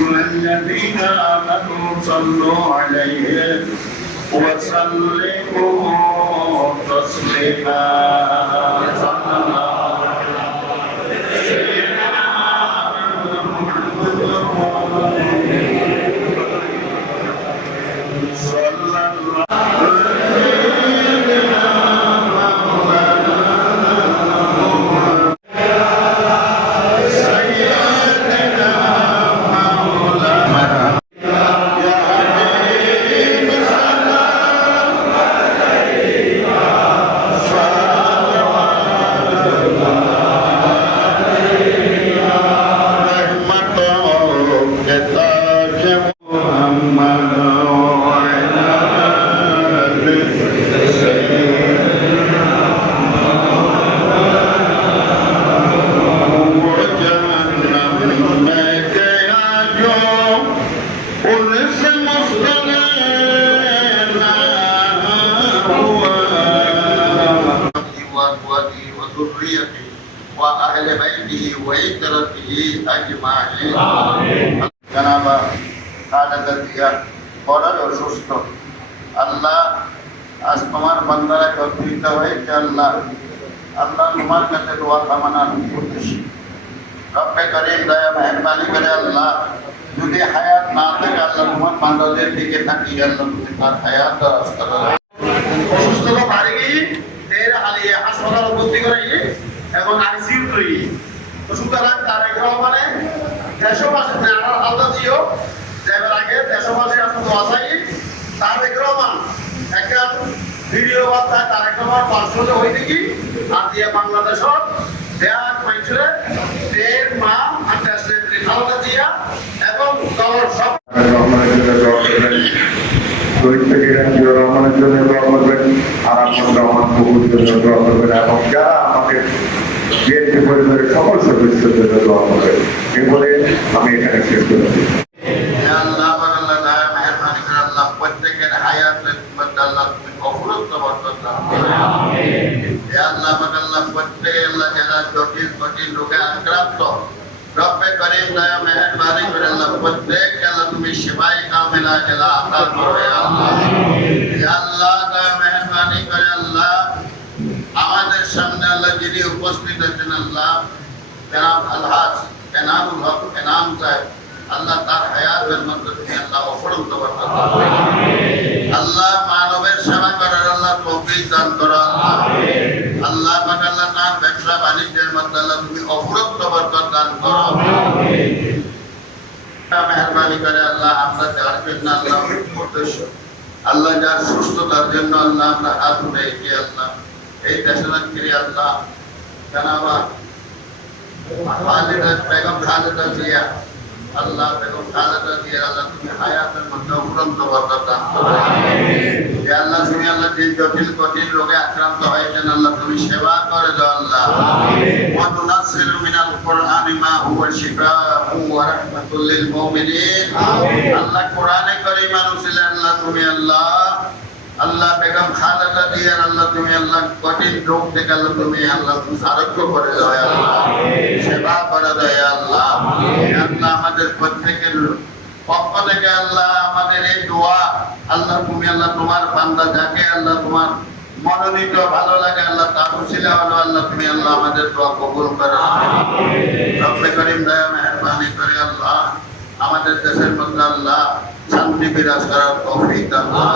الذين آمنوا صلوا عليه وسلموا تسليما صلى الله على سيدنا محمد صلى الله وأهل بيته وعترته أجمعين جناب খালেদা জিয়া বড় অসুস্থ আল্লাহ আজ তোমার বান্দারা একত্রিত হয়েছে আল্লাহ আল্লাহ তোমার কাছে দোয়া কামনা করতেছি রব্বে করিম দয়া মেহেরবানি করে আল্লাহ যদি হায়াত না থাকে আল্লাহ তোমার বান্দাদের দিকে থাকি আল্লাহ তুমি তার হায়াত দারাজ করো অসুস্থতা বাড়ে গিয়ে এর হালিয়ে হাসপাতালে ভর্তি করাইয়ে এবং আইসিইউ তৈরি তো সুতরাং তার এগুলো মানে দেশবাসী আল্লাহ দিও যাবার আগে দেশবাসী আসলে দোয়া চাই তার এগুলো মান একটা ভিডিও বার্তা তার একটা পার্সোনাল হই দেখি আর দিয়ে বাংলাদেশত দেয়ার পয়সরে দেড় মা আর দেশের খালদা জিয়া এবং দলের সব রহমানের জন্য দোয়া করবেন আর আপনার রহমান বহুর জন্য দোয়া করবেন এবং যারা আমাকে বিএনপি পরিবারের সকল সদস্যদের জন্য দোয়া করবেন এই বলে আমি এখানে শেষ করছি আল্লাহ আল্লাহ দয়া মেহেরবানি করে আল্লাহ প্রত্যেকের হায়াতের মধ্যে আল্লাহ তুমি অফুরন্ত বরকত দাও আমিন হে আল্লাহ আল্লাহ প্রত্যেকে আল্লাহ যারা জটিল জটিল রোগে আক্রান্ত রব্বে করিম দয়া মেহেরবানি করে আল্লাহ প্রত্যেককে আল্লাহ তুমি শিফায়ে কামিলা আজলা আতা করো হে আল্লাহ হে আল্লাহ দয়া মেহেরবানি করে আল্লাহ আমাদের সামনে আল্লাহ যিনি উপস্থিত আছেন আল্লাহ জনাব আলহাজ এনামুল হক এনাম সাহেব আল্লাহ তার হায়াতের মধ্যে তুমি আল্লাহ অফুরন্ত বরকত দাও আমিন আল্লাহ মানবের সেবা করার আল্লাহ তৌফিক দান করো আমিন আল্লাহ পাক আল্লাহ তার ব্যবসা বাণিজ্যের মধ্যে আল্লাহ তুমি অফুরন্ত বরকত দান করো আমিন মেহেরবানি করে আল্লাহ আমরা যার জন্য আল্লাহ উদ্দেশ্য আল্লাহ যার সুস্থতার জন্য আল্লাহ আমরা হাত উঠাইছি আল্লাহ এই দেশের ফিরে আল্লাহ জানাবা খালেদা বেগম খালেদা জিয়া আল্লাহ বেগম খালেদা জিয়া আল্লাহ তুমি হায়াতের মধ্যে অফুরন্ত বরকত দান করো আমিন হে আল্লাহ তুমি আল্লাহ যে জটিল কঠিন রোগে আক্রান্ত হয়েছেন আল্লাহ তুমি সেবা করে দাও আল্লাহ আমিন ওয়া তুনাসসিলু মিনাল কুরআনি মা হুয়া শিফাউ ওয়া রাহমাতুল লিল মুমিনিন আমিন আল্লাহ কোরআনে কারীমে অনুসিলে আল্লাহ তুমি আল্লাহ আল্লাহ বেগম খালেদা জিয়ার আল্লাহ তুমি আল্লাহ কঠিন রোগ থেকে আল্লাহ তুমি আল্লাহ তুমি আরোগ্য করে দাও আল্লাহ সেবা করে দাও আল্লাহ আল্লাহ আমাদের প্রত্যেকের পক্ষ থেকে আল্লাহ আমাদের এই দোয়া আল্লাহ তুমি আল্লাহ তোমার বান্দা যাকে আল্লাহ তোমার মনোনীত ভালো লাগে আল্লাহ তার উসিলা হলো আল্লাহ তুমি আল্লাহ আমাদের দোয়া কবুল করো রব্বে করিম দয়া মেহেরবানি করে আল্লাহ আমাদের দেশের মধ্যে আল্লাহ শান্তি বিরাজ করার তৌফিক দান করো